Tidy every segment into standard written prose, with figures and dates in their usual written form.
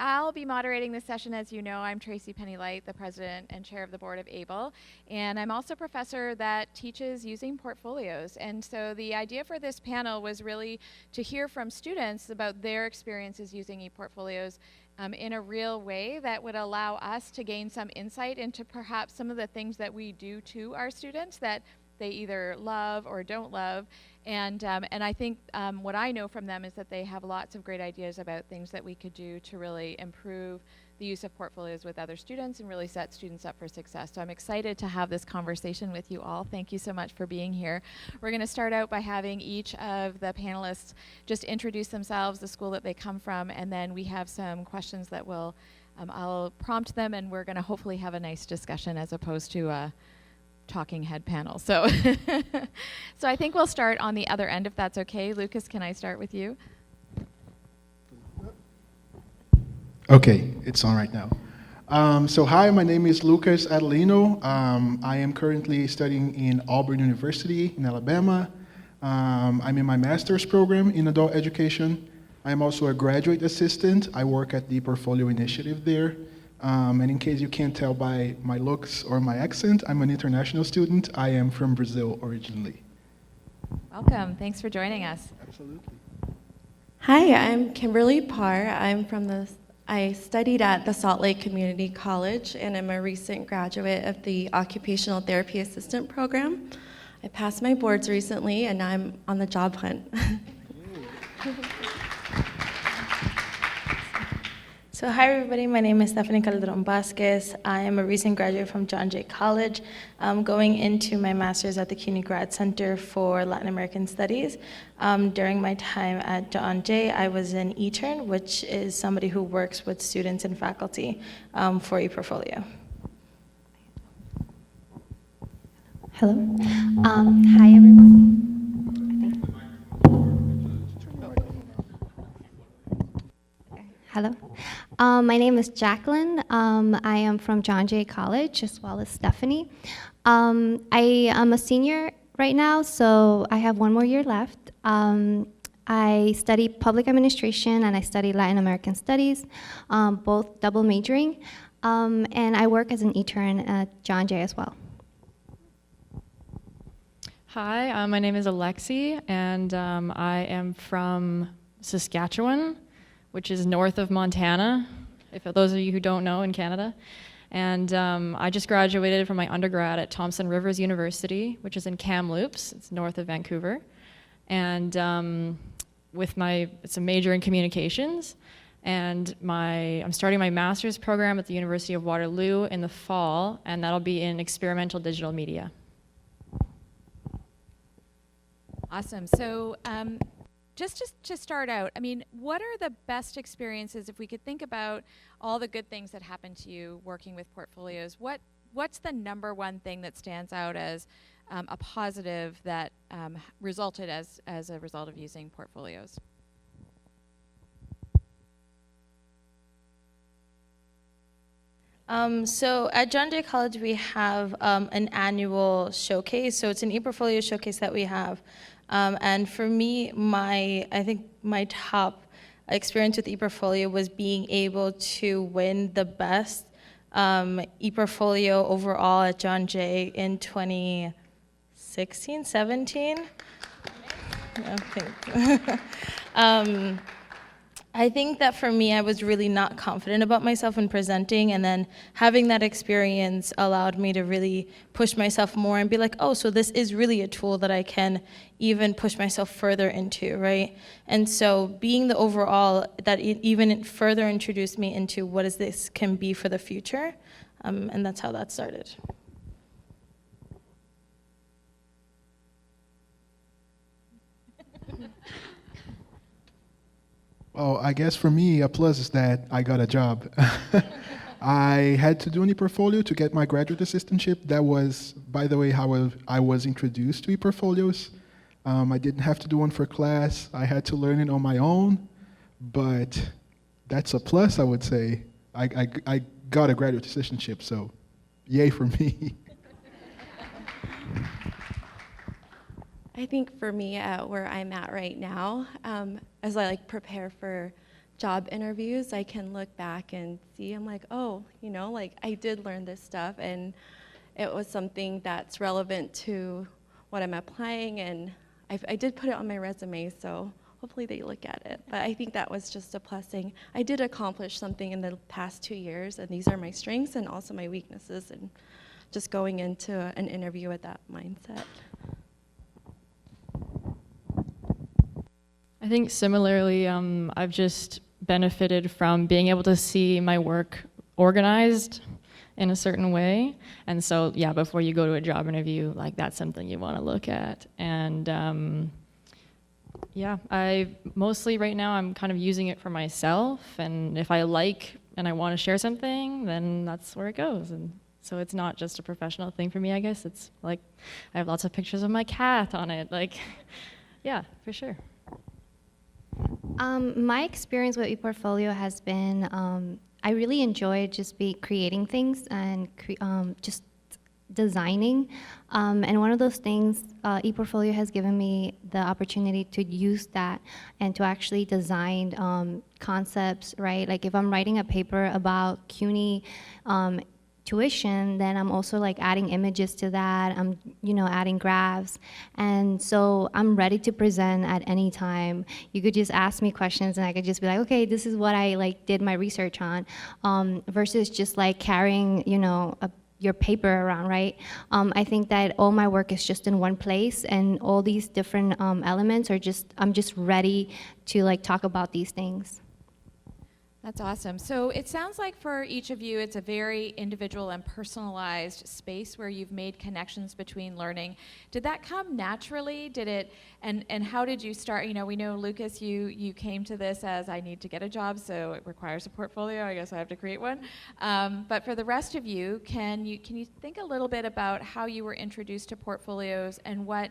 I'll be moderating this session. As you know, I'm Tracy Penny-Light, the president and chair of the board of AAEEBL, and I'm also a professor that teaches using portfolios. And so the idea for this panel was really to hear from students about their experiences using e-portfolios in a real way that would allow us to gain some insight into perhaps some of the things that we do to our students that they either love or don't love. And I think what I know from them is that they have lots of great ideas about things that we could do to really improve the use of portfolios with other students and really set students up for success. So I'm excited to have this conversation with you all. Thank you so much for being here. We're going to start out by having each of the panelists just introduce themselves, the school that they come from, and then we have some questions that will, I'll prompt them, and we're going to hopefully have a nice discussion as opposed to a talking head panel. So, so I think we'll start on the other end if that's okay. Lucas, can I start with you? Okay, it's on right now. So hi, my name is Lucas Adelino. I am currently studying in Auburn University in Alabama. I'm in my master's program in adult education. I am also a graduate assistant. I work at the Portfolio Initiative there. And in case you can't tell by my looks or my accent, I'm an international student. I am from Brazil originally. Welcome, thanks for joining us. Absolutely. Hi, I'm Kimberly Paur. I studied at the Salt Lake Community College, and I'm a recent graduate of the Occupational Therapy Assistant Program. I passed my boards recently, and now I'm on the job hunt. So hi everybody, my name is Stephanie Calderon Vasquez. I am a recent graduate from John Jay College, going into my master's at the CUNY Grad Center for Latin American Studies. During my time at John Jay, I was an intern, which is somebody who works with students and faculty for ePortfolio. Hello. Hi everyone. Hello. My name is Jacqueline. I am from John Jay College, as well as Stephanie. I am a senior right now, so I have one more year left. I study public administration and I study Latin American studies, both double majoring. And I work as an intern at John Jay as well. Hi, my name is Alexi, and I am from Saskatchewan, which is north of Montana, if those of you who don't know, in Canada. And I just graduated from my undergrad at Thompson Rivers University, which is in Kamloops. It's north of Vancouver. And it's a major in communications. And I'm starting my master's program at the University of Waterloo in the fall, and that'll be in experimental digital media. Awesome. So just to start out, I mean, what are the best experiences, if we could think about all the good things that happened to you working with portfolios, what's the number one thing that stands out as a positive that resulted as a result of using portfolios? So at John Jay College, we have an annual showcase. So it's an ePortfolio showcase that we have. And for me, I think my top experience with ePortfolio was being able to win the best ePortfolio overall at John Jay in 2016, 17. I think that for me, I was really not confident about myself in presenting, and then having that experience allowed me to really push myself more and be like, oh, so this is really a tool that I can even push myself further into, right? And so being the overall, that it even further introduced me into what is this can be for the future, and that's how that started. Well, I guess for me, a plus is that I got a job. I had to do an ePortfolio to get my graduate assistantship. That was, by the way, how I was introduced to ePortfolios. I didn't have to do one for class. I had to learn it on my own, but that's a plus, I would say. I got a graduate assistantship, so yay for me. I think for me, where I'm at right now, as I prepare for job interviews, I can look back and see, I'm like, oh, like I did learn this stuff, and it was something that's relevant to what I'm applying, and I did put it on my resume, so hopefully they look at it. But I think that was just a blessing. I did accomplish something in the past 2 years, and these are my strengths and also my weaknesses, and just going into an interview with that mindset. I think similarly, I've just benefited from being able to see my work organized in a certain way. And so, yeah, before you go to a job interview, like that's something you want to look at. And yeah, I mostly right now I'm kind of using it for myself. And if I like and I want to share something, then that's where it goes. And so it's not just a professional thing for me, I guess. It's like I have lots of pictures of my cat on it. Like, yeah, for sure. My experience with ePortfolio has been, I really enjoy just creating things and just designing. And one of those things, ePortfolio has given me the opportunity to use that and to actually design concepts, right? Like if I'm writing a paper about CUNY tuition, then I'm also like adding images to that. I'm, adding graphs. And so I'm ready to present at any time. You could just ask me questions and I could just be like, okay, this is what I did my research on, versus just like carrying, your paper around, right? I think that all my work is just in one place, and all these different elements are I'm just ready to talk about these things. That's awesome. So it sounds like for each of you, it's a very individual and personalized space where you've made connections between learning. Did that come naturally? Did it, and how did you start? We know, Lucas, you came to this as I need to get a job, so it requires a portfolio. I guess I have to create one. But for the rest of you, can you think a little bit about how you were introduced to portfolios and what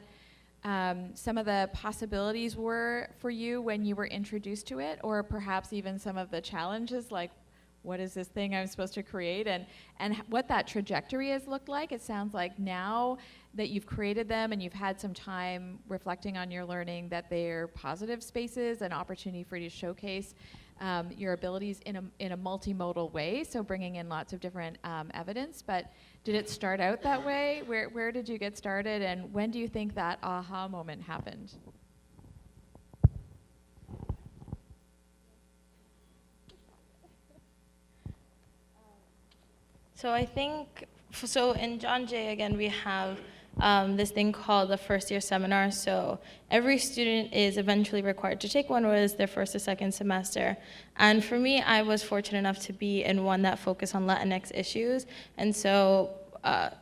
some of the possibilities were for you when you were introduced to it, or perhaps even some of the challenges, like what is this thing I'm supposed to create, and what that trajectory has looked like? It sounds like now that you've created them and you've had some time reflecting on your learning, that they're positive spaces, an opportunity for you to showcase your abilities in a multimodal way, so bringing in lots of different evidence. But did it start out that way? Where did you get started, and when do you think that aha moment happened? So I think, in John Jay, again, we have this thing called the first year seminar. So every student is eventually required to take one, whether it's their first or second semester. And for me, I was fortunate enough to be in one that focused on Latinx issues. And so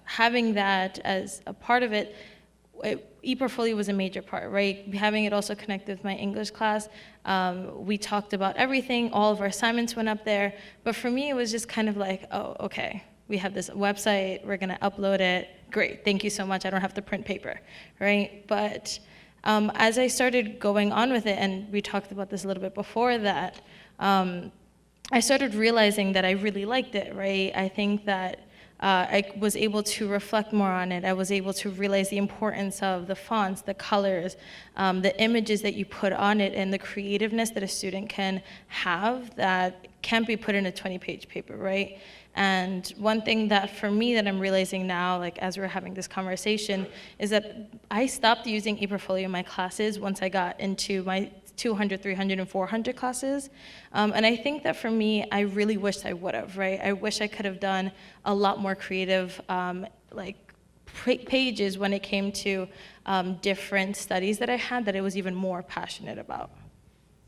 having that as a part of it, ePortfolio was a major part, right? Having it also connect with my English class. We talked about everything, all of our assignments went up there. But for me, it was just kind of like, oh, okay, we have this website, we're gonna upload it, great, thank you so much, I don't have to print paper, right? But as I started going on with it, and we talked about this a little bit before that, I started realizing that I really liked it, right? I think that I was able to reflect more on it. I was able to realize the importance of the fonts, the colors, the images that you put on it, and the creativeness that a student can have that can't be put in a 20-page paper, right? And one thing that for me that I'm realizing now, like as we're having this conversation, is that I stopped using ePortfolio in my classes once I got into my 200, 300, and 400 classes. And I think that for me, I really wished I would have, right? I wish I could have done a lot more creative pages when it came to different studies that I had that I was even more passionate about.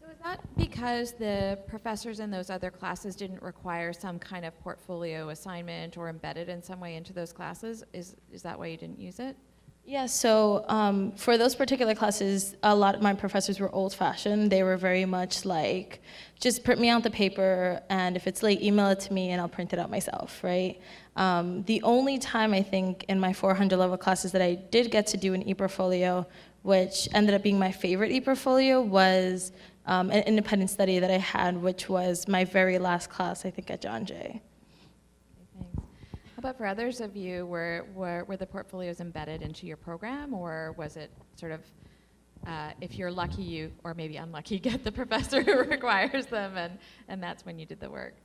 So is that because the professors in those other classes didn't require some kind of portfolio assignment or embedded in some way into those classes? Is that why you didn't use it? Yeah, so for those particular classes, a lot of my professors were old-fashioned. They were very much like, just print me out the paper, and if it's late, email it to me, and I'll print it out myself, right? The only time I think in my 400 level classes that I did get to do an ePortfolio, which ended up being my favorite ePortfolio, was an independent study that I had, which was my very last class, I think, at John Jay. How about for others of you, were the portfolios embedded into your program, or was it sort of if you're lucky, or maybe unlucky, get the professor who requires them, and that's when you did the work.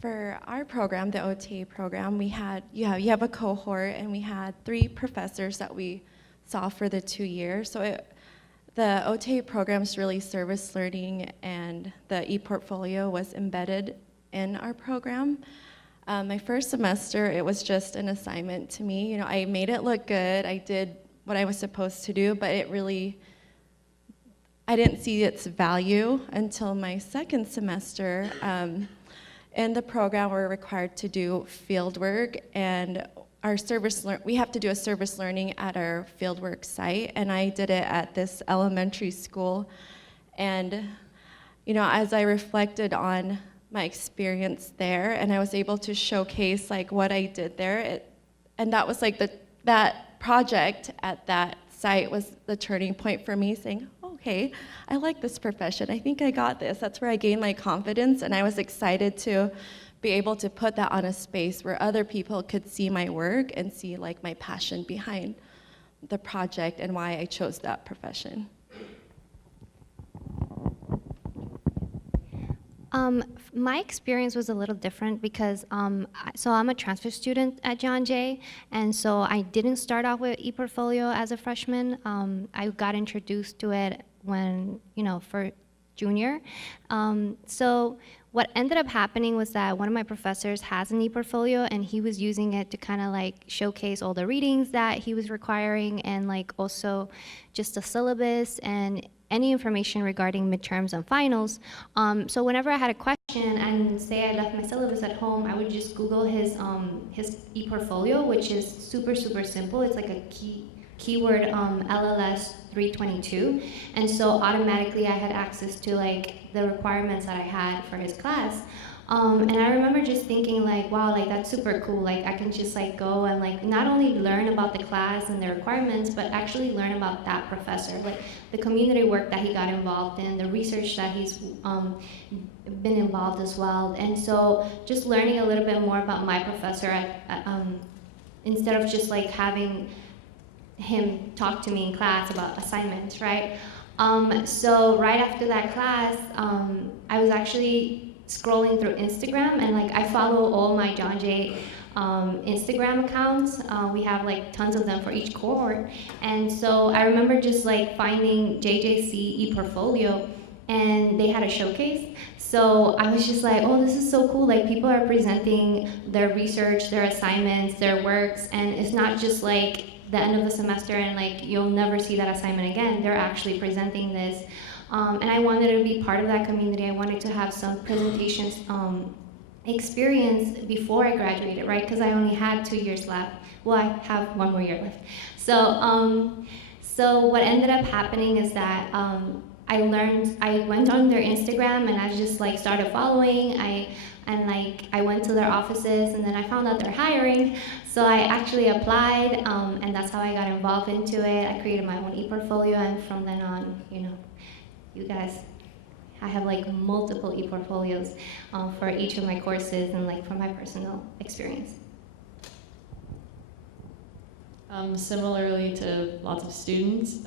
For our program, the OTA program, we had, you have a cohort, and we had 3 professors that we saw for the 2 years. So the OTA program is really service learning, and the e-portfolio was embedded in our program. My first semester, it was just an assignment to me. You know, I made it look good. I did what I was supposed to do, but I didn't see its value until my second semester. In the program, we're required to do field work, and we have to do a service learning at our fieldwork site, and I did it at this elementary school. And you know, as I reflected on my experience there, and I was able to showcase like what I did there, and that was like that project at that site was the turning point for me, saying, okay, I like this profession. I think I got this. That's where I gained my confidence, and I was excited to be able to put that on a space where other people could see my work and see like my passion behind the project and why I chose that profession. My experience was a little different because, so I'm a transfer student at John Jay, and so I didn't start off with ePortfolio as a freshman. I got introduced to it when, for junior. So what ended up happening was that one of my professors has an ePortfolio, and he was using it to kind of like showcase all the readings that he was requiring, and like also just the syllabus and any information regarding midterms and finals. So whenever I had a question and say I left my syllabus at home, I would just Google his ePortfolio, which is super, super simple. It's like a keyword LLS 322. And so automatically I had access to like the requirements that I had for his class. And I remember just thinking like, wow, like that's super cool. Like I can just like go and like not only learn about the class and the requirements, but actually learn about that professor, like the community work that he got involved in, the research that he's been involved as well. And so just learning a little bit more about my professor instead of just like having him talk to me in class about assignments, right? So right after that class, I was actually scrolling through Instagram, and like I follow all my John Jay Instagram accounts. We have like tons of them for each cohort, and so I remember just like finding JJC ePortfolio, and they had a showcase. So I was just like, oh, this is so cool. Like people are presenting their research, their assignments, their works, and it's not just like the end of the semester and like you'll never see that assignment again. They're actually presenting this. And I wanted to be part of that community. I wanted to have some presentations experience before I graduated, right? Because I only had 2 years left. Well, I have 1 more year left. So what ended up happening is that I went on their Instagram and I just like started following. I went to their offices, and then I found out they're hiring. So I actually applied, and that's how I got involved into it. I created my own ePortfolio, and from then on, you guys, I have like multiple ePortfolios for each of my courses and like from my personal experience. Similarly to lots of students,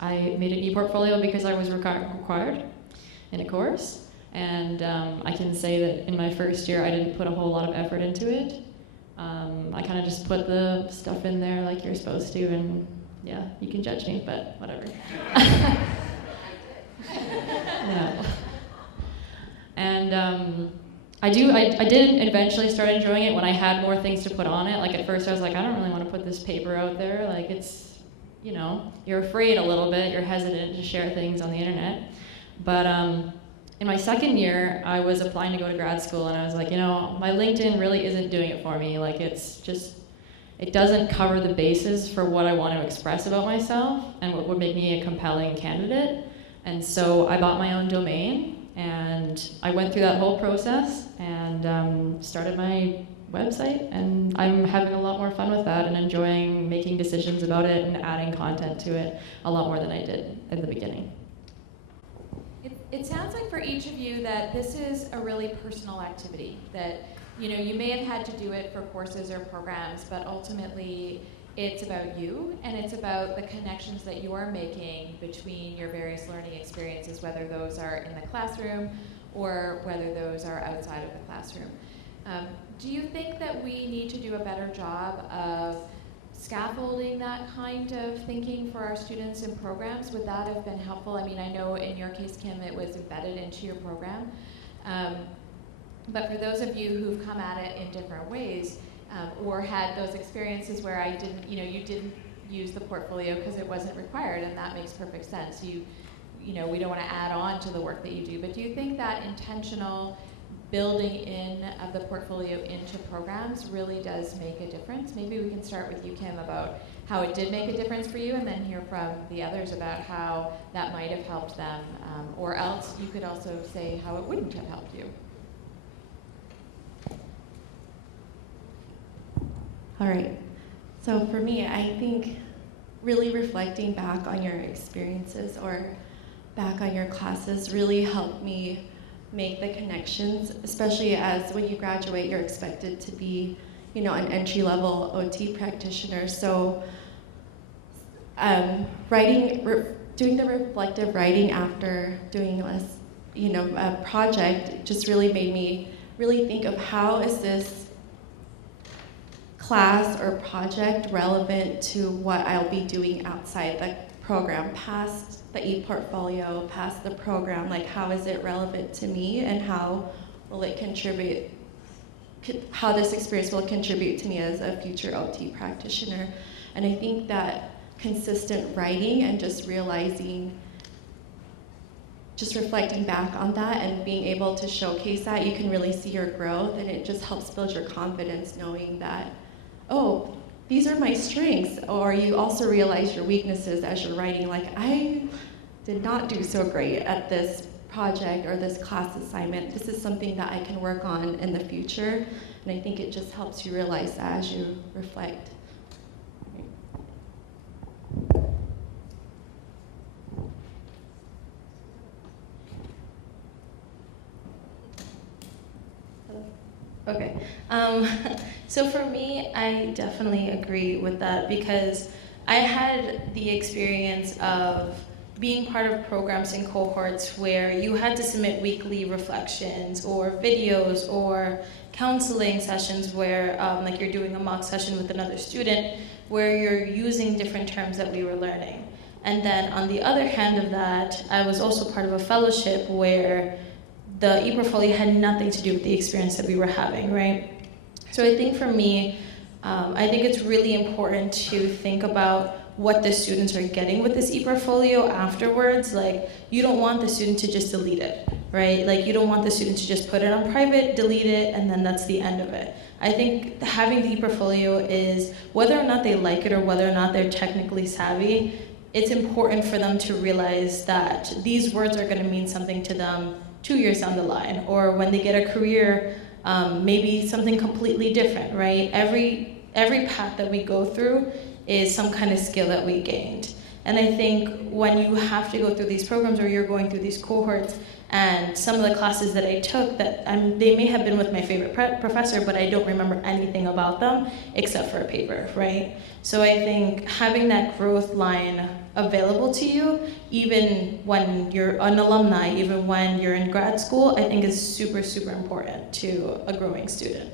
I made an ePortfolio because I was required in a course, and I can say that in my first year I didn't put a whole lot of effort into it. I kind of just put the stuff in there like you're supposed to, and yeah, you can judge me, but whatever. No. And I did eventually start enjoying it when I had more things to put on it. Like at first I was like, I don't really want to put this paper out there. Like it's, you're afraid a little bit, you're hesitant to share things on the internet. But in my second year, I was applying to go to grad school, and I was like, my LinkedIn really isn't doing it for me. Like it doesn't cover the basis for what I want to express about myself and what would make me a compelling candidate. And so I bought my own domain, and I went through that whole process and started my website, and I'm having a lot more fun with that and enjoying making decisions about it and adding content to it a lot more than I did in the beginning. It sounds like for each of you that this is a really personal activity, that you may have had to do it for courses or programs, but ultimately It's about you, and it's about the connections that you are making between your various learning experiences, whether those are in the classroom or whether those are outside of the classroom. Do you think that we need to do a better job of scaffolding that kind of thinking for our students in programs? Would that have been helpful? I mean, I know in your case, Kim, it was embedded into your program. But for those of you who've come at it in different ways, or had those experiences where you didn't use the portfolio because it wasn't required, and that makes perfect sense. We don't want to add on to the work that you do, but do you think that intentional building in of the portfolio into programs really does make a difference? Maybe we can start with you, Kim, about how it did make a difference for you, and then hear from the others about how that might have helped them, or else you could also say how it wouldn't have helped you. All right. So for me, I think really reflecting back on your experiences or back on your classes really helped me make the connections, especially as when you graduate, you're expected to be, an entry-level OT practitioner. So doing the reflective writing after doing a project just really made me really think of how is this class or project relevant to what I'll be doing outside the program, past the e-portfolio, past the program, like how is it relevant to me, and how will it contribute, how this experience will contribute to me as a future OT practitioner. And I think that consistent writing and just reflecting back on that and being able to showcase that, you can really see your growth, and it just helps build your confidence knowing that, oh, these are my strengths, or you also realize your weaknesses as you're writing, like I did not do so great at this project or this class assignment. This is something that I can work on in the future, and I think it just helps you realize that as you reflect. Okay, so for me, I definitely agree with that because I had the experience of being part of programs and cohorts where you had to submit weekly reflections or videos or counseling sessions where like you're doing a mock session with another student where you're using different terms that we were learning. And then on the other hand of that, I was also part of a fellowship where the e-portfolio had nothing to do with the experience that we were having, right? So I think for me, I think it's really important to think about what the students are getting with this e-portfolio afterwards. Like, you don't want the student to just delete it, right? Like, you don't want the student to just put it on private, delete it, and then that's the end of it. I think having the e-portfolio is, whether or not they like it or whether or not they're technically savvy, it's important for them to realize that these words are gonna mean something to them 2 years down the line, or when they get a career, maybe something completely different, right? Every path that we go through is some kind of skill that we gained. And I think when you have to go through these programs or you're going through these cohorts, and some of the classes that I took, they may have been with my favorite professor, but I don't remember anything about them except for a paper, right? So I think having that growth line available to you, even when you're an alumni, even when you're in grad school, I think is super, super important to a growing student.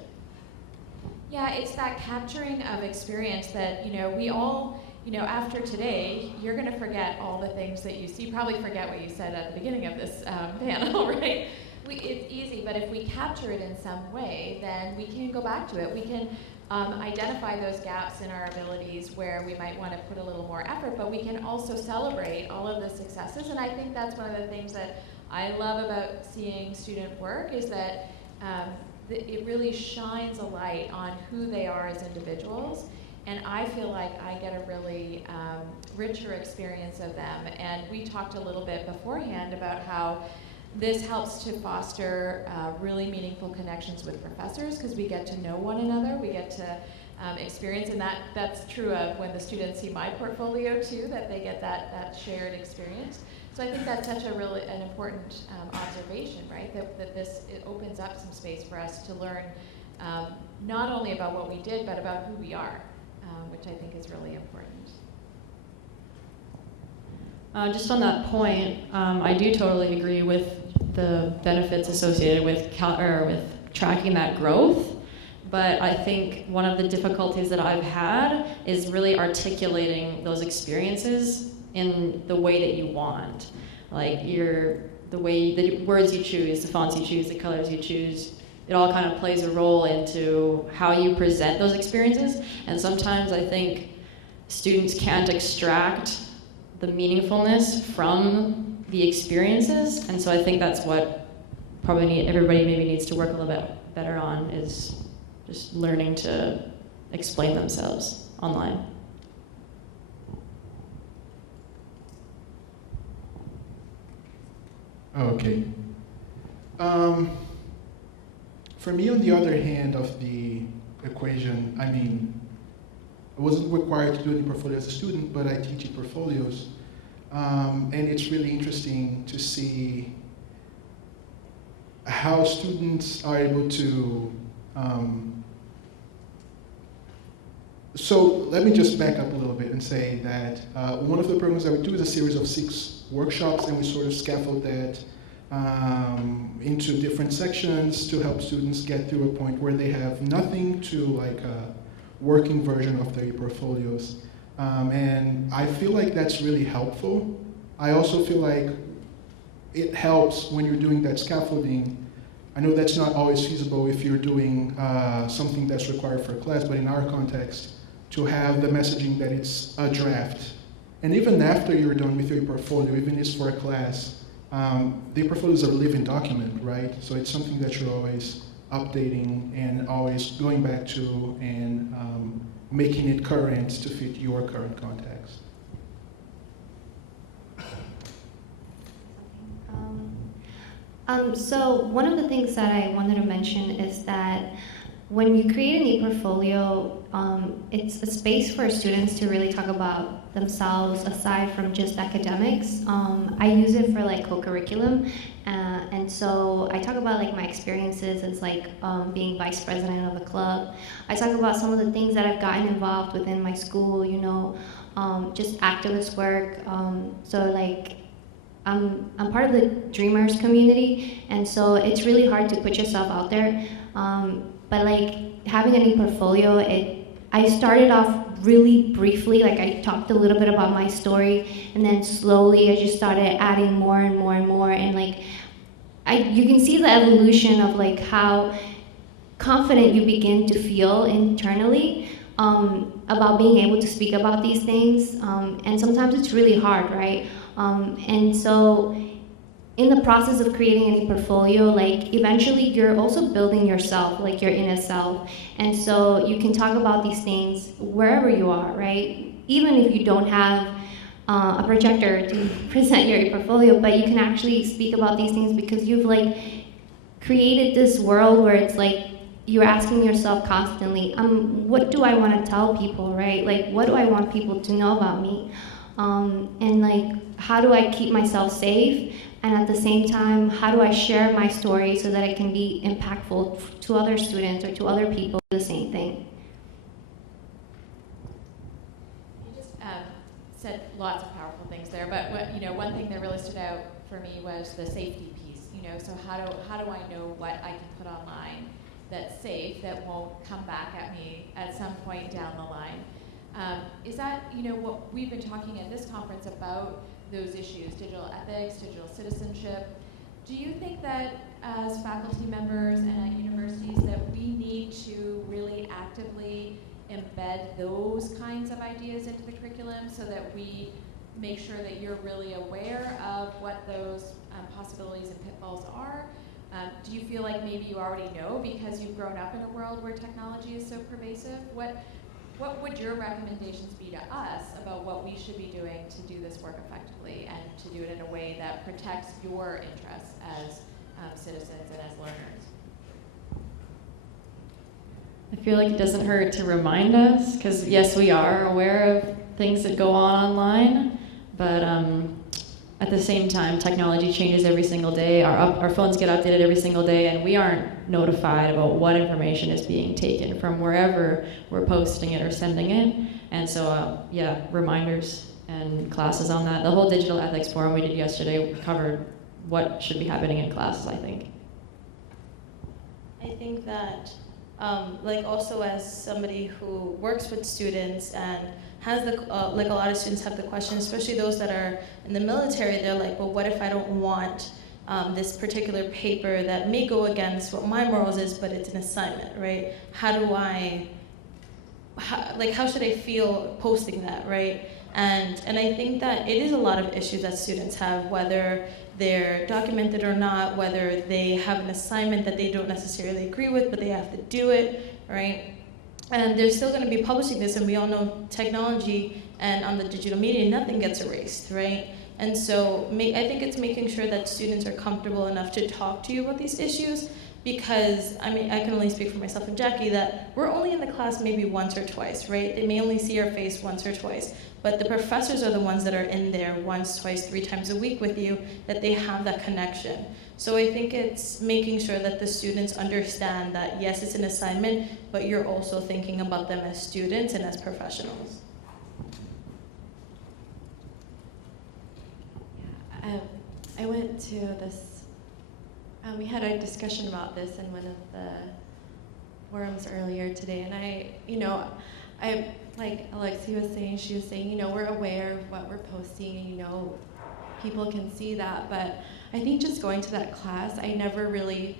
Yeah, it's that capturing of experience that, we all, after today, you're going to forget all the things that you see. You probably forget what you said at the beginning of this panel, right? It's easy, but if we capture it in some way, then we can go back to it. We can identify those gaps in our abilities where we might want to put a little more effort, but we can also celebrate all of the successes. And I think that's one of the things that I love about seeing student work is that it really shines a light on who they are as individuals. And I feel like I get a really richer experience of them. And we talked a little bit beforehand about how this helps to foster really meaningful connections with professors because we get to know one another, we get to experience, and that's true of when the students see my portfolio too, that they get that shared experience. So I think that's such an important observation, right? That it opens up some space for us to learn not only about what we did, but about who we are. which I think is really important. Just on that point, I do totally agree with the benefits associated with tracking that growth. But I think one of the difficulties that I've had is really articulating those experiences in the way that you want. Like the words you choose, the fonts you choose, the colors you choose, it all kind of plays a role into how you present those experiences. And sometimes I think students can't extract the meaningfulness from the experiences. And so I think that's what probably everybody maybe needs to work a little bit better on, is just learning to explain themselves online. Okay. For me, on the other hand of the equation, I mean, I wasn't required to do any portfolio as a student, but I teach portfolios. And it's really interesting to see how students are able to so let me just back up a little bit and say that one of the programs that we do is a series of 6 workshops, and we sort of scaffold that into different sections to help students get through a point where they have nothing to like a working version of their portfolios. And I feel like that's really helpful. I also feel like it helps when you're doing that scaffolding. I know that's not always feasible if you're doing something that's required for a class, but in our context, to have the messaging that it's a draft. And even after you're done with your portfolio, even if it's for a class, the portfolio is a living document, right? So it's something that you're always updating and always going back to and making it current to fit your current context. So one of the things that I wanted to mention is that when you create an e-portfolio, it's a space for students to really talk about themselves aside from just academics. I use it for like co-curriculum, and so I talk about like my experiences as like being vice president of a club. I talk about some of the things that I've gotten involved within my school, you know, just activist work. So like I'm part of the Dreamers community, and so it's really hard to put yourself out there. But like having an e-portfolio, I started off really briefly, like I talked a little bit about my story, and then slowly I just started adding more and more and more, and like you can see the evolution of like how confident you begin to feel internally about being able to speak about these things, and sometimes it's really hard, right? And so in the process of creating any portfolio, like eventually you're also building yourself, like your inner self. And so you can talk about these things wherever you are, right? Even if you don't have a projector to present your portfolio, but you can actually speak about these things because you've like created this world where it's like you're asking yourself constantly, what do I want to tell people, right? Like, what do I want people to know about me? And like, how do I keep myself safe? And at the same time, how do I share my story so that it can be impactful to other students or to other people do the same thing? You just said lots of powerful things there, but one thing that really stood out for me was the safety piece. So how do I know what I can put online that's safe, that won't come back at me at some point down the line? Is that what we've been talking at this conference about? Those issues, digital ethics, digital citizenship. Do you think that as faculty members and at universities that we need to really actively embed those kinds of ideas into the curriculum so that we make sure that you're really aware of what those possibilities and pitfalls are? Do you feel like maybe you already know because you've grown up in a world where technology is so pervasive? What would your recommendations be to us about what we should be doing to do this work effectively and to do it in a way that protects your interests as citizens and as learners? I feel like it doesn't hurt to remind us, because yes, we are aware of things that go on online, but I at the same time, technology changes every single day. Our phones get updated every single day, and we aren't notified about what information is being taken from wherever we're posting it or sending it. And so, yeah, reminders and classes on that. The whole digital ethics forum we did yesterday covered what should be happening in classes, I think. I think that, like also as somebody who works with students and has the, like a lot of students have the question, especially those that are in the military, they're like, well, what if I don't want this particular paper that may go against what my morals is, but it's an assignment, right? How do I, how should I feel posting that, right? And I think that it is a lot of issues that students have, whether they're documented or not, whether they have an assignment that they don't necessarily agree with, but they have to do it, right? And they're still going to be publishing this, and we all know technology and on the digital media, nothing gets erased, right? And so I think it's making sure that students are comfortable enough to talk to you about these issues, because, I mean, I can only speak for myself and Jackie that we're only in the class maybe once or twice, right? They may only see our face once or twice, but the professors are the ones that are in there once, twice, 3 times a week with you, that they have that connection. So I think it's making sure that the students understand that, yes, it's an assignment, but you're also thinking about them as students and as professionals. I went to this, we had a discussion about this in one of the forums earlier today, and I, like Alexi was saying, she was saying, we're aware of what we're posting, and people can see that, but I think just going to that class, I never really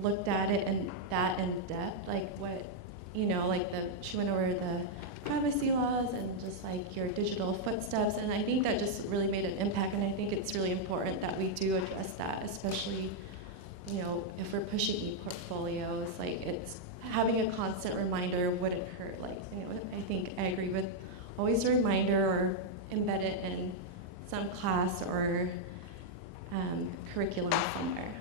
looked at it in depth, like what, she went over the privacy laws and just like your digital footsteps, and I think that just really made an impact, and I think it's really important that we do address that, especially, if we're pushing e-portfolios, like it's having a constant reminder wouldn't hurt, I think I agree with always a reminder or embed it in some class or curriculum somewhere.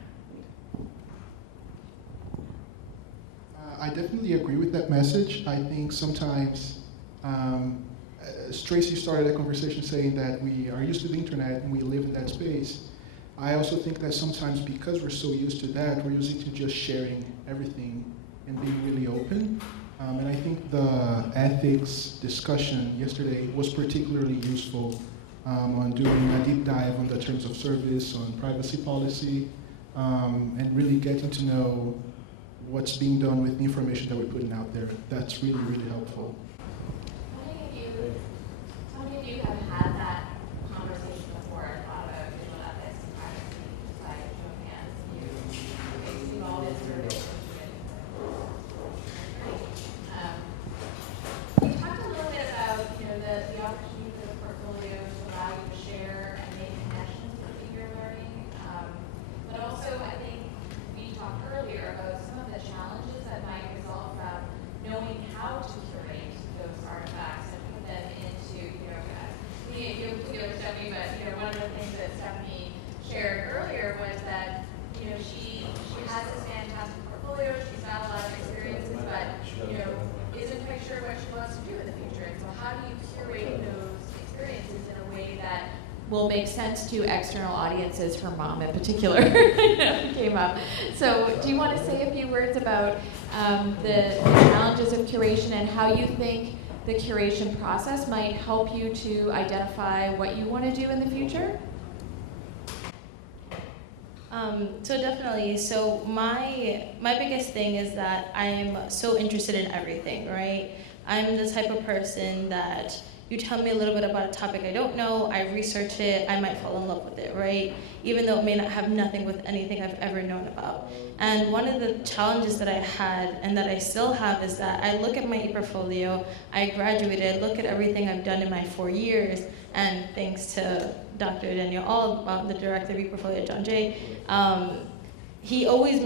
I definitely agree with that message. I think sometimes, Tracy started a conversation saying that we are used to the internet and we live in that space. I also think that sometimes because we're so used to that, we're used to just sharing everything and being really open. And I think the ethics discussion yesterday was particularly useful on doing a deep dive on the terms of service, on privacy policy, and really getting to know what's being done with the information that we're putting out there. That's really, really helpful. How many of you have had that conversation before about digital ethics and privacy? Like, show of hands, you've all been through it. We talked a little bit about, the opportunity for the portfolio to allow you to share and make connections with your learning. But also, I think we talked earlier about some of the challenges that might result from knowing how to curate those artifacts and put them into, Stephanie, but one of the things that Stephanie shared earlier was that, she has this fantastic portfolio, she's got a lot of experiences, but isn't quite sure what she wants to do in the future. And so how do you curate those experiences in a way that will make sense to external audiences? Her mom in particular came up. So do you want to say a few words about the challenges of curation and how you think the curation process might help you to identify what you want to do in the future? So definitely. So my biggest thing is that I'm so interested in everything, right? I'm the type of person that you tell me a little bit about a topic I don't know, I research it, I might fall in love with it, right? Even though it may not have nothing with anything I've ever known about. And one of the challenges that I had and that I still have is that I look at my e-portfolio, I graduated, look at everything I've done in my 4 years, and thanks to Dr. Daniel All, the director of e-portfolio at John Jay, he always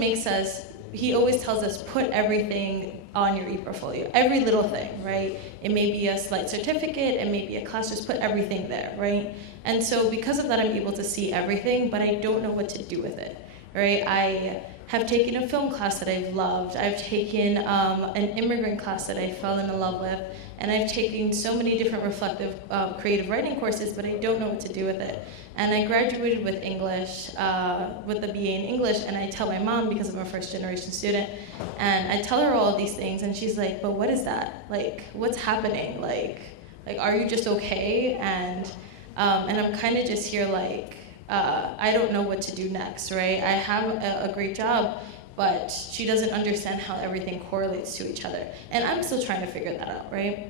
tells us, put everything on your e-portfolio, every little thing, right? It may be a slight certificate, it may be a class, just put everything there, right? And so because of that, I'm able to see everything, but I don't know what to do with it, right? have taken a film class that I've loved. I've taken an immigrant class that I fell in love with. And I've taken so many different reflective creative writing courses, but I don't know what to do with it. And I graduated with English, with a BA in English, and I tell my mom, because I'm a first-generation student, and I tell her all of these things, and she's like, but what is that? Like, what's happening? Like are you just okay? And I'm kind of just here like, I don't know what to do next, right? I have a great job, but she doesn't understand how everything correlates to each other. And I'm still trying to figure that out, right?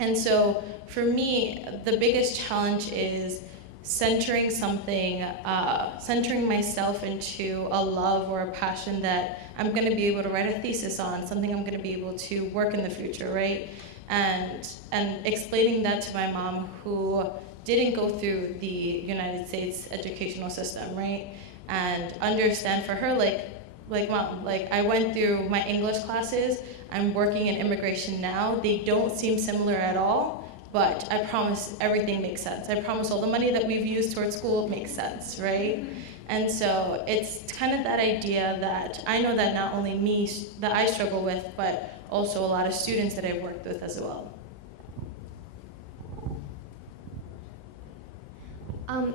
And so for me, the biggest challenge is centering something, centering myself into a love or a passion that I'm gonna be able to write a thesis on, something I'm gonna be able to work in the future, right? And explaining that to my mom, who didn't go through the United States educational system, right? And understand for her, like mom, like I went through my English classes, I'm working in immigration now, they don't seem similar at all, but I promise everything makes sense. I promise all the money that we've used towards school makes sense, right? And so it's kind of that idea that I know that not only me, that I struggle with, but also a lot of students that I've worked with as well.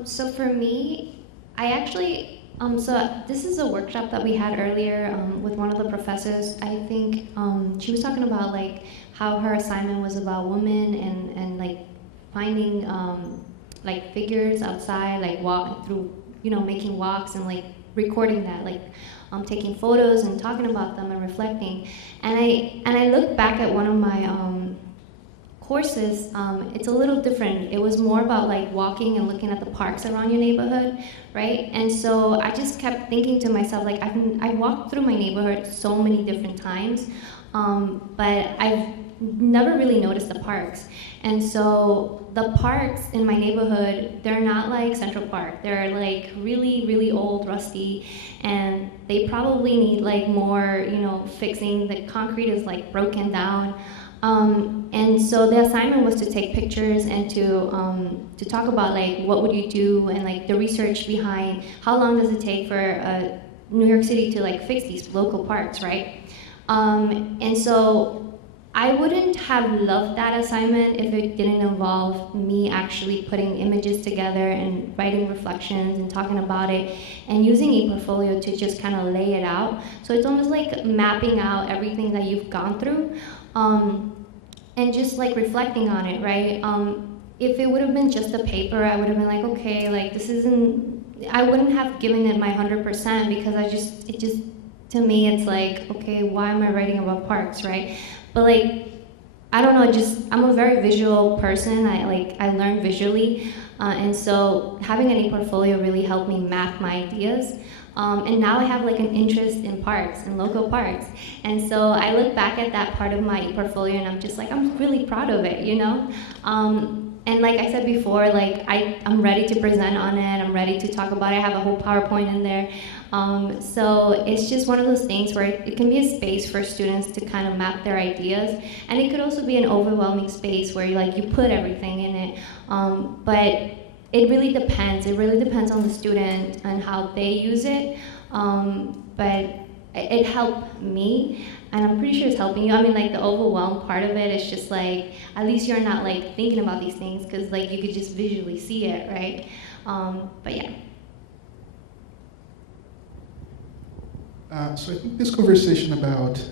So for me, I actually, so this is a workshop that we had earlier with one of the professors. I think she was talking about like how her assignment was about women and like finding like figures outside, like walking through, making walks and like recording that, like taking photos and talking about them and reflecting. And I look back at one of my courses, it's a little different. It was more about like walking and looking at the parks around your neighborhood, right? And so I just kept thinking to myself, like I walked through my neighborhood so many different times, but I've never really noticed the parks. And so the parks in my neighborhood, they're not like Central Park. They're like really, really old, rusty, and they probably need like more, fixing. The concrete is like broken down. And so the assignment was to take pictures and to talk about like what would you do and like the research behind how long does it take for New York City to like fix these local parks, right? And so I wouldn't have loved that assignment if it didn't involve me actually putting images together and writing reflections and talking about it and using ePortfolio to just kind of lay it out. So it's almost like mapping out everything that you've gone through. And just like reflecting on it, right? If it would have been just a paper, I would have been like, okay, like this isn't, I wouldn't have given it my 100% because it just, to me, it's like, okay, why am I writing about parks, right? But like, I don't know, I'm a very visual person. I learn visually. And so having an ePortfolio really helped me map my ideas. And now I have like an interest in parks and local parks. And so I look back at that part of my ePortfolio and I'm just like, I'm really proud of it, And like I said before, like I'm ready to present on it. I'm ready to talk about it. I have a whole PowerPoint in there. So it's just one of those things where it can be a space for students to kind of map their ideas. And it could also be an overwhelming space where you put everything in it. But it really depends. It really depends on the student and how they use it. But it helped me, and I'm pretty sure it's helping you. I mean, like the overwhelmed part of it is just like, at least you're not like thinking about these things because like you could just visually see it, right? But yeah. So I think this conversation about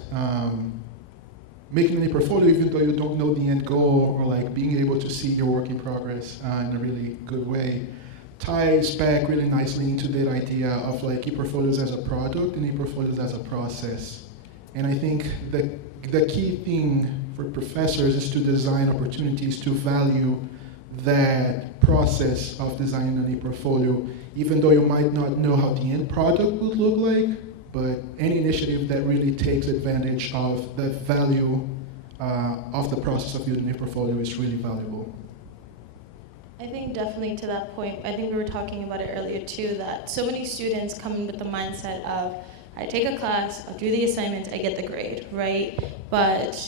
making an ePortfolio even though you don't know the end goal, or like being able to see your work in progress in a really good way, ties back really nicely into that idea of like ePortfolios as a product and ePortfolios as a process. And I think the key thing for professors is to design opportunities to value that process of designing an ePortfolio, even though you might not know how the end product would look like. But any initiative that really takes advantage of the value of the process of building a portfolio is really valuable. I think definitely to that point, I think we were talking about it earlier too, that so many students come in with the mindset of, I take a class, I'll do the assignment, I get the grade, right? But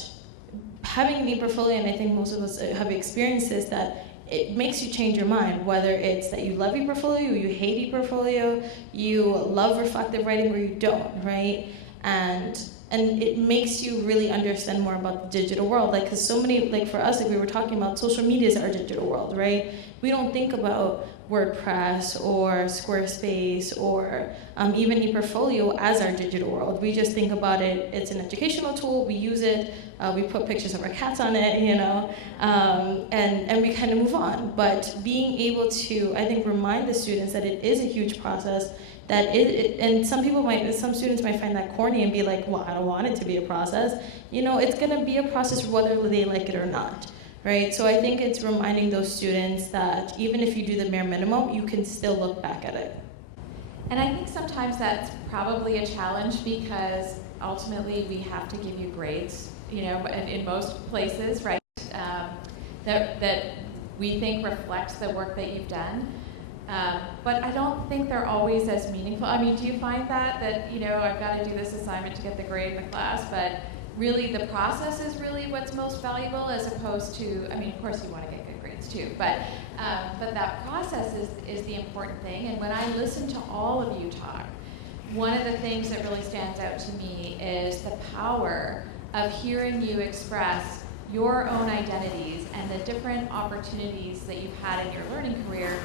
having an ePortfolio, and I think most of us have experienced this, that it makes you change your mind, whether it's that you love ePortfolio, you hate ePortfolio, you love reflective writing, or you don't, right? And it makes you really understand more about the digital world. Like, because so many, like for us, like we were talking about, social media is our digital world, right? We don't think about WordPress or Squarespace or even ePortfolio as our digital world. We just think about it, it's an educational tool, we use it, we put pictures of our cats on it, you know, and we kind of move on. But being able to, I think, remind the students that it is a huge process, that and some students might find that corny and be like, well, I don't want it to be a process. You know, it's gonna be a process whether they like it or not, right? So I think it's reminding those students that even if you do the bare minimum, you can still look back at it. And I think sometimes that's probably a challenge because ultimately we have to give you grades, you know, in most places, right? That we think reflects the work that you've done. But I don't think they're always as meaningful. I mean, do you find that, you know, I've got to do this assignment to get the grade in the class, but really the process is really what's most valuable as opposed to, I mean, of course you want to get good grades too, but that process is the important thing. And when I listen to all of you talk, one of the things that really stands out to me is the power of hearing you express your own identities and the different opportunities that you've had in your learning career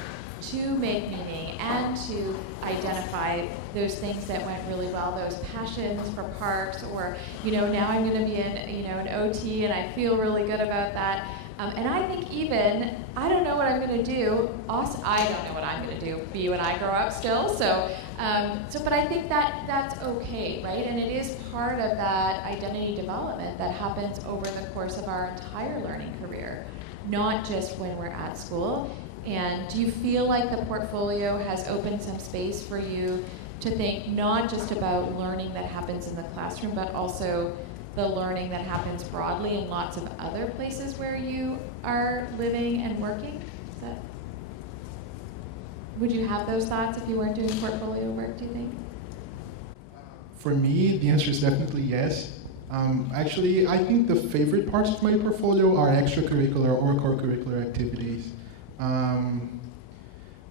to make meaning and to identify those things that went really well, those passions for parks, or, you know, now I'm going to be an OT and I feel really good about that. And I think even, I don't know what I'm going to do. Also, I don't know what I'm going to be when I grow up still. But I think that's okay, right? And it is part of that identity development that happens over the course of our entire learning career, not just when we're at school. And do you feel like the portfolio has opened some space for you to think not just about learning that happens in the classroom, but also the learning that happens broadly in lots of other places where you are living and working? Would you have those thoughts if you weren't doing portfolio work, do you think? For me, the answer is definitely yes. Actually, I think the favorite parts of my portfolio are extracurricular or co-curricular activities.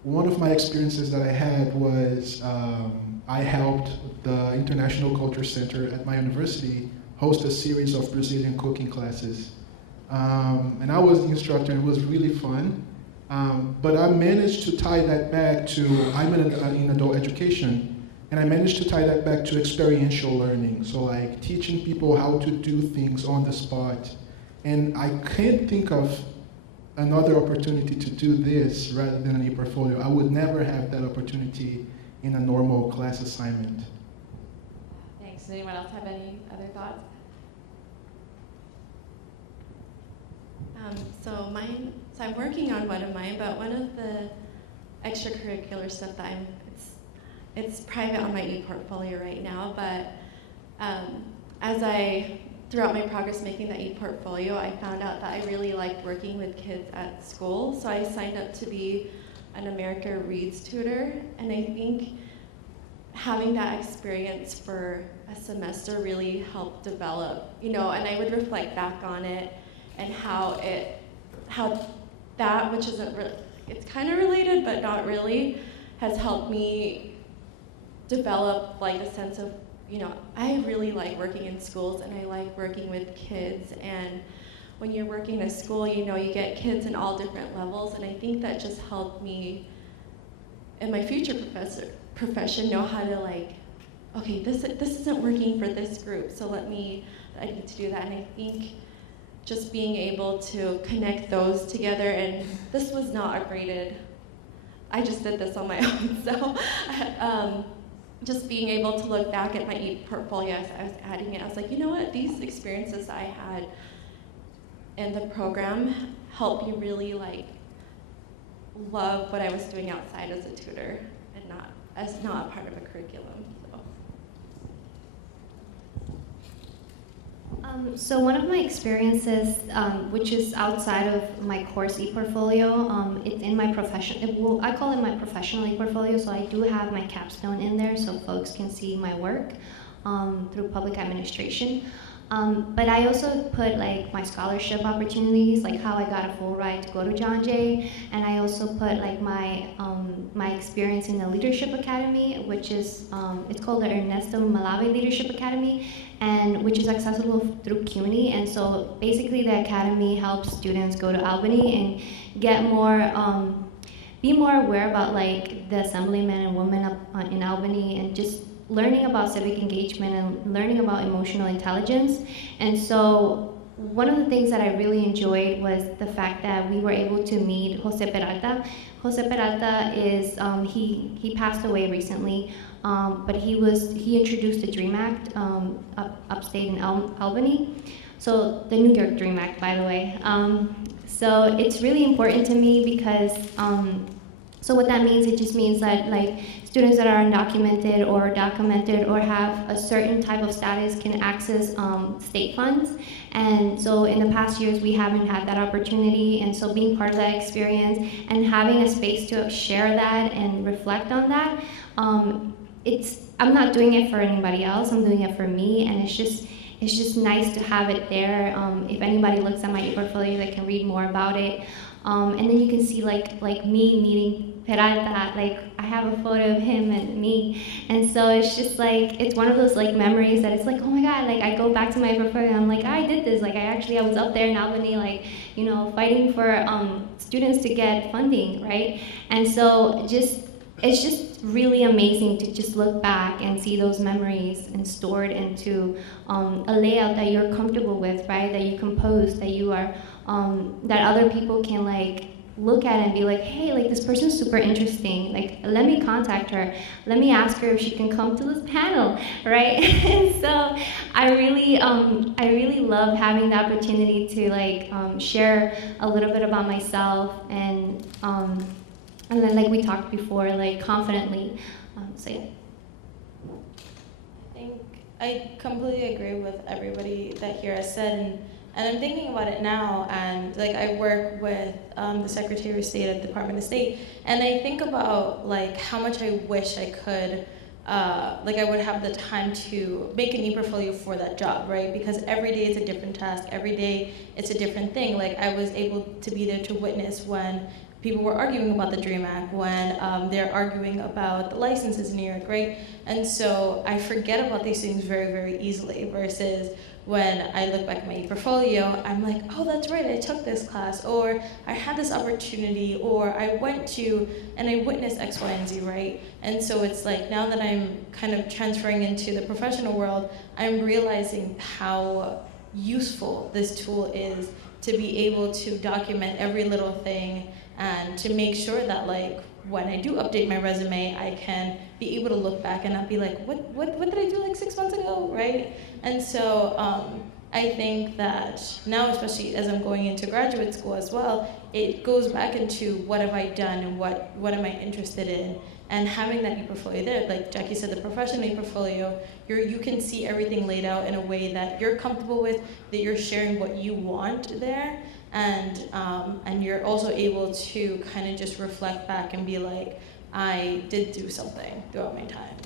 One of my experiences that I had was I helped the International Culture Center at my university host a series of Brazilian cooking classes. And I was the instructor, and it was really fun. But I managed to tie that back to, I'm in adult education, and I managed to tie that back to experiential learning. So like teaching people how to do things on the spot. And I can't think of another opportunity to do this rather than an ePortfolio. I would never have that opportunity in a normal class assignment. Thanks. Does anyone else have any other thoughts? So I'm working on one of mine, but one of the extracurricular stuff that it's private on my ePortfolio right now, but throughout my progress making the ePortfolio, I found out that I really liked working with kids at school, so I signed up to be an America Reads tutor, and I think having that experience for a semester really helped develop, and I would reflect back on it and how that, which isn't really, it's kind of related, but not really, has helped me develop like a sense of, I really like working in schools and I like working with kids, and when you're working in a school, you get kids in all different levels, and I think that just helped me in my future profession know how to okay, this isn't working for this group, so I need to do that. And I think just being able to connect those together, and this was not a graded, I just did this on my own, so just being able to look back at my ePortfolio as I was adding it, I was like, you know what, these experiences I had in the program helped me really love what I was doing outside as a tutor and not part of a curriculum. So one of my experiences, which is outside of my course ePortfolio, it's in my profession. I call it my professional ePortfolio, so I do have my capstone in there so folks can see my work through public administration. But I also put like my scholarship opportunities, like how I got a full ride to go to John Jay, and I also put like my my experience in the Leadership Academy, which is it's called the Ernesto Malave Leadership Academy, and which is accessible through CUNY. And so basically, the academy helps students go to Albany and get more. Be more aware about like the assemblymen and women up in Albany, and just learning about civic engagement and learning about emotional intelligence. And so one of the things that I really enjoyed was the fact that we were able to meet Jose Peralta. Jose Peralta is, he passed away recently, but he introduced the DREAM Act upstate in Albany. So the New York DREAM Act, by the way. So it's really important to me because, so what that means, it just means that like students that are undocumented or documented or have a certain type of status can access state funds. And so in the past years, we haven't had that opportunity. And so being part of that experience and having a space to share that and reflect on that, I'm not doing it for anybody else, I'm doing it for me. And it's just nice to have it there. If anybody looks at my e-portfolio, they can read more about it. And then you can see like me meeting Peralta, like I have a photo of him and me. And so it's just like, it's one of those like memories that it's like, oh my God, like I go back to my portfolio, I'm like, I did this, like I was up there in Albany, like, you know, fighting for students to get funding, right? And so it's just really amazing to just look back and see those memories and stored into a layout that you're comfortable with, right? That you compose, that you are, that other people can like look at and be like, hey, like this person's super interesting. Like, let me contact her. Let me ask her if she can come to this panel, right? And so I really love having the opportunity to like share a little bit about myself and then like we talked before, like confidently. So yeah. I think I completely agree with everybody that here has said, and I'm thinking about it now, and like I work with the Secretary of State at the Department of State, and I think about like how much I wish I could, like I would have the time to make an e-portfolio for that job, right? Because every day it's a different task, every day it's a different thing. Like I was able to be there to witness when people were arguing about the DREAM Act, when they're arguing about the licenses in New York, right? And so I forget about these things very, very easily versus when I look back at my portfolio, I'm like, oh, that's right, I took this class, or I had this opportunity, or I went to, and I witnessed X, Y, and Z, right? And so it's like, now that I'm kind of transferring into the professional world, I'm realizing how useful this tool is to be able to document every little thing and to make sure that like, when I do update my resume, I can be able to look back and not be like, what did I do like 6 months ago, right? And so I think that now, especially as I'm going into graduate school as well, it goes back into what have I done and what am I interested in, and having that e-portfolio there, like Jackie said, the professional e-portfolio, you can see everything laid out in a way that you're comfortable with, that you're sharing what you want there. And you're also able to kind of just reflect back and be like, I did do something throughout my time.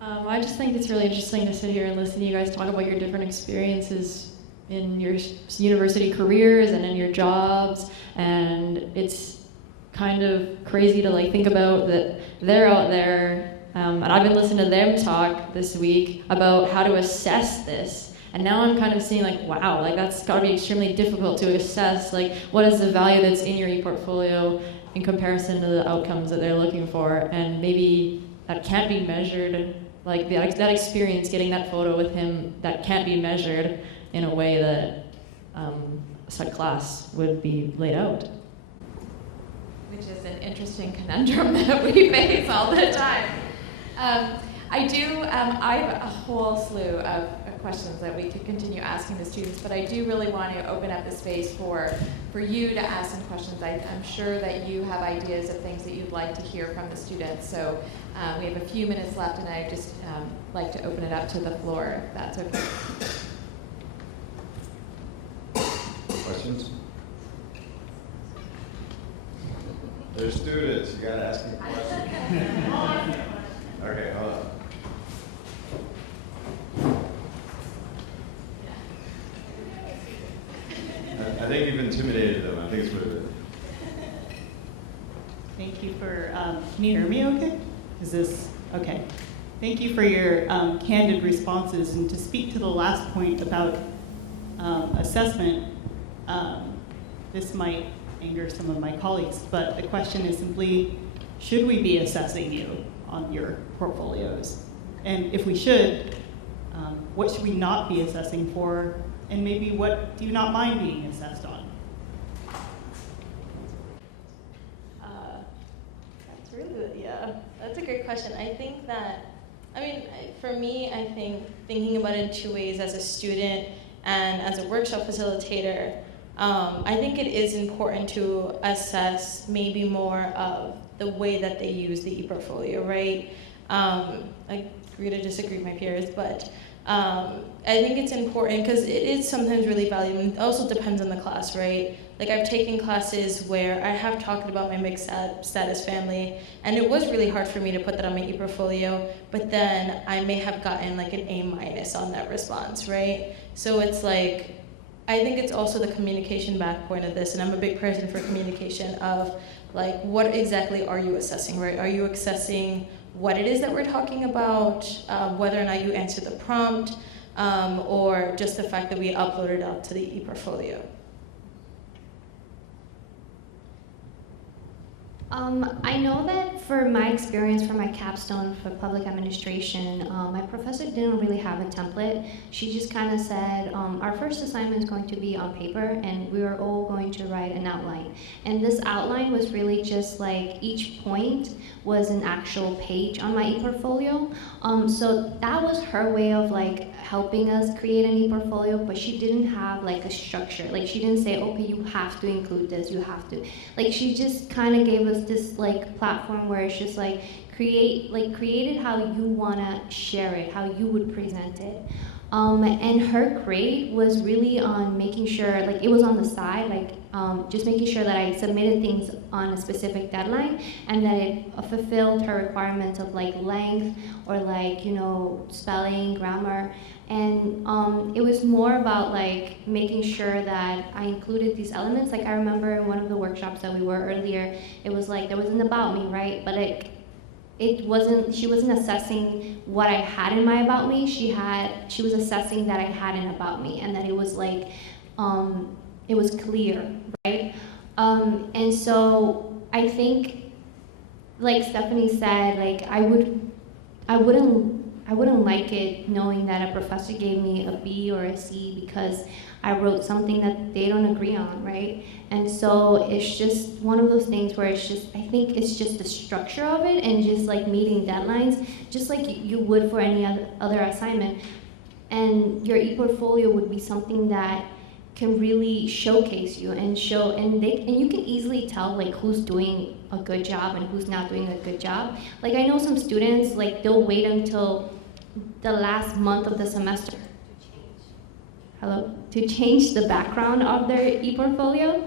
I just think it's really interesting to sit here and listen to you guys talk about your different experiences in your university careers and in your jobs, and it's kind of crazy to like think about that they're out there, and I've been listening to them talk this week about how to assess this. And now I'm kind of seeing like, wow, like that's gotta be extremely difficult to assess, like what is the value that's in your e-portfolio in comparison to the outcomes that they're looking for, and maybe that can't be measured, like that experience, getting that photo with him, that can't be measured in a way that a class would be laid out. Which is an interesting conundrum that we face all the time. I have a whole slew of questions that we could continue asking the students, but I do really want to open up the space for you to ask some questions. I'm sure that you have ideas of things that you'd like to hear from the students. So we have a few minutes left, and I'd just like to open it up to the floor, if that's okay. Questions? They're students, you gotta ask them questions. Okay, hold on. think you've intimidated them. I think it's what it is. Thank you for, can you hear me okay? Is this, okay. Thank you for your candid responses. And to speak to the last point about assessment, this might anger some of my colleagues, but the question is simply, should we be assessing you on your portfolios? And if we should, what should we not be assessing for? And maybe what do you not mind being assessed on? That's really good, yeah. That's a great question. I think that, for me, I think thinking about it in two ways, as a student and as a workshop facilitator, I think it is important to assess maybe more of the way that they use the e-portfolio, right? I agree to disagree with my peers, but I think it's important because it is sometimes really valuable. It also depends on the class, right? Like, I've taken classes where I have talked about my mixed status family, and it was really hard for me to put that on my e-portfolio, but then I may have gotten like an A- on that response, right? So it's like, I think it's also the communication back point of this, and I'm a big person for communication of, like, what exactly are you assessing, right? Are you assessing what it is that we're talking about, whether or not you answer the prompt, or just the fact that we uploaded it to the e-portfolio? I know that for my experience for my capstone for public administration, my professor didn't really have a template. She just kind of said, our first assignment is going to be on paper, and we were all going to write an outline. And this outline was really just like each point was an actual page on my e-portfolio. So that was her way of like helping us create an e-portfolio, but she didn't have like a structure. Like, she didn't say, okay, you have to include this, you have to. Like, she just kind of gave us this like platform where it's just like create it how you want to share it, how you would present it. And her grade was really on making sure, like, it was on the side, like just making sure that I submitted things on a specific deadline and that it fulfilled her requirements of like length or like, you know, spelling, grammar. And it was more about like making sure that I included these elements. Like, I remember in one of the workshops that we were earlier, it was like, there was an about me, right? But she wasn't assessing what I had in my about me. She was assessing that I had an about me and that it was like, it was clear, right? And so I think, like Stephanie said, like I wouldn't like it knowing that a professor gave me a B or a C because I wrote something that they don't agree on, right? And so it's just one of those things where it's just, I think it's just the structure of it and just like meeting deadlines, just like you would for any other assignment. And your e-portfolio would be something that can really showcase you and you can easily tell like who's doing a good job and who's not doing a good job. Like, I know some students, like, they'll wait until the last month of the semester to change the background of their e-portfolio.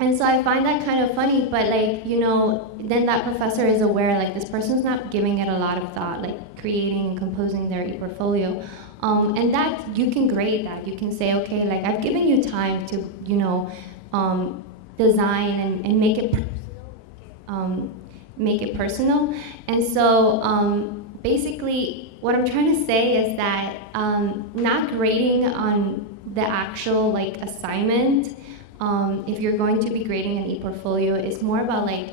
And so I find that kind of funny, but like, you know, then that professor is aware, like, this person's not giving it a lot of thought, like creating and composing their e-portfolio. And that, you can grade that. You can say, okay, like, I've given you time to, you know, design and make it personal. And so basically, what I'm trying to say is that not grading on the actual like assignment, if you're going to be grading an e-portfolio, is more about like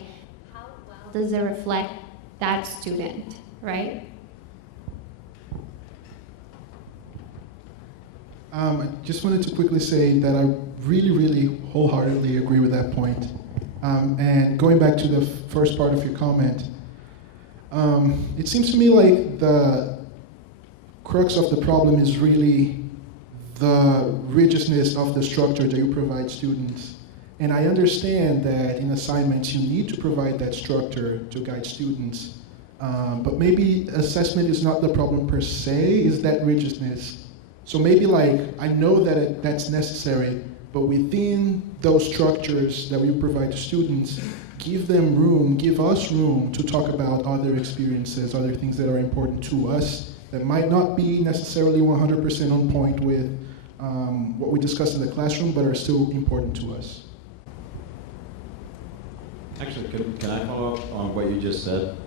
how well does it reflect that student, right? I just wanted to quickly say that I really, really wholeheartedly agree with that point. And going back to the first part of your comment, it seems to me like the crux of the problem is really the rigidness of the structure that you provide students. And I understand that in assignments you need to provide that structure to guide students. But maybe assessment is not the problem per se, is that rigidness. So maybe like, I know that that's necessary, but within those structures that we provide to students, give them room, give us room to talk about other experiences, other things that are important to us that might not be necessarily 100% on point with what we discussed in the classroom, but are still important to us. Actually, can I follow up on what you just said?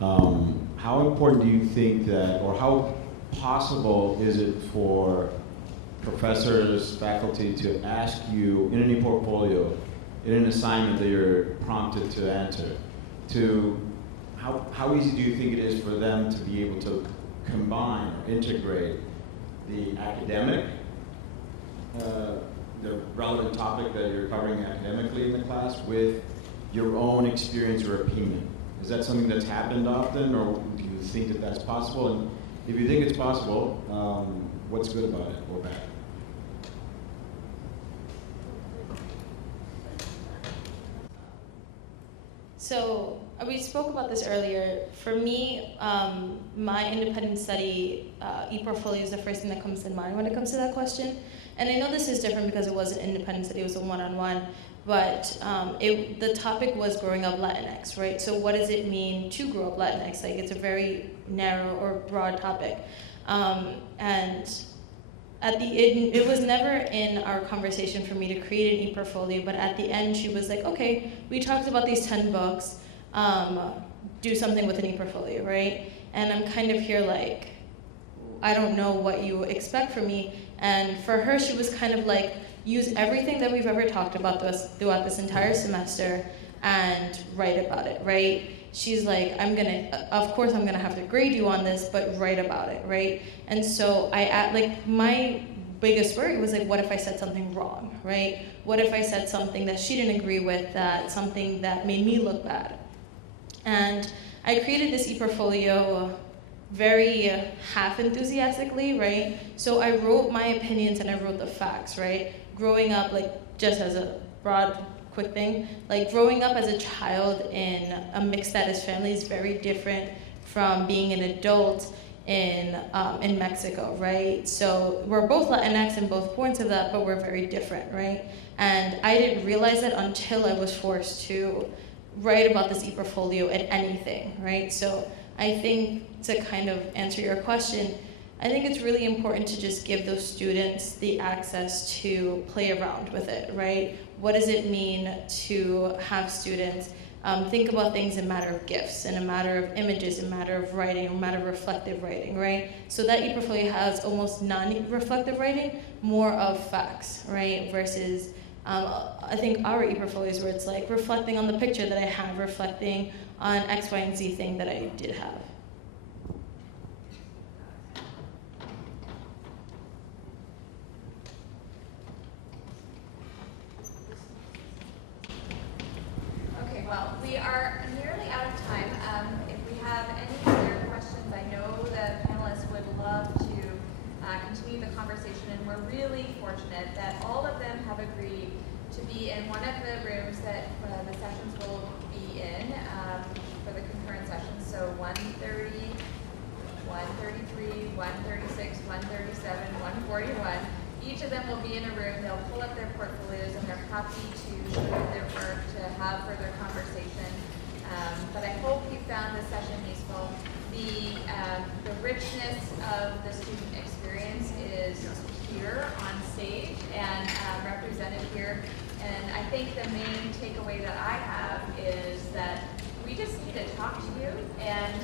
How important do you think that, or how possible is it for professors, faculty to ask you in any portfolio, in an assignment that you're prompted to answer, how easy do you think it is for them to be able to combine or integrate the academic, the relevant topic that you're covering academically in the class with your own experience or opinion? Is that something that's happened often, or do you think that that's possible? And if you think it's possible, what's good about it or bad? So we spoke about this earlier. For me, my independent study e-portfolio is the first thing that comes to mind when it comes to that question. And I know this is different because it was an independent study, it was a one-on-one, but the topic was growing up Latinx, right? So what does it mean to grow up Latinx? Like, it's a very narrow or broad topic. And it was never in our conversation for me to create an e-portfolio, but at the end she was like, okay, we talked about these 10 books, do something with an e-portfolio, right? And I'm kind of here like, I don't know what you expect from me. And for her, she was kind of like, use everything that we've ever talked about throughout this entire semester and write about it, right? She's like, of course I'm gonna have to grade you on this, but write about it, right? And so my biggest worry was like, what if I said something wrong, right? What if I said something that she didn't agree with, something that made me look bad? And I created this e-portfolio very half enthusiastically, right? So I wrote my opinions and I wrote the facts, right? Growing up, like, just as a broad, quick thing, like, growing up as a child in a mixed status family is very different from being an adult in Mexico, right? So we're both Latinx and both points of that, but we're very different, right? And I didn't realize it until I was forced to write about this e-portfolio at anything, right? So I think, to kind of answer your question, I think it's really important to just give those students the access to play around with it, right? What does it mean to have students think about things in a matter of gifts, in a matter of images, in a matter of writing, in a matter of reflective writing, right? So that e-portfolio has almost non-reflective writing, more of facts, right? Versus, I think our e-portfolios where it's like reflecting on the picture that I have, reflecting on X, Y, and Z thing that I did have. Okay, well, we are nearly out of time. If we have any other questions, I know the panelists would love to continue the conversation, and we're really fortunate that all of them have agreed to be in one of the rooms that the sessions will be in for the concurrent sessions. So 130, 133, 136, 137, 141. Each of them will be in a room. They'll pull up their portfolios and they're happy to show you their work, to have further conversation. But I hope you found this session useful. The richness of the student experience is here on stage and represented here. And I think the main takeaway that I have is that we just need to talk to you, and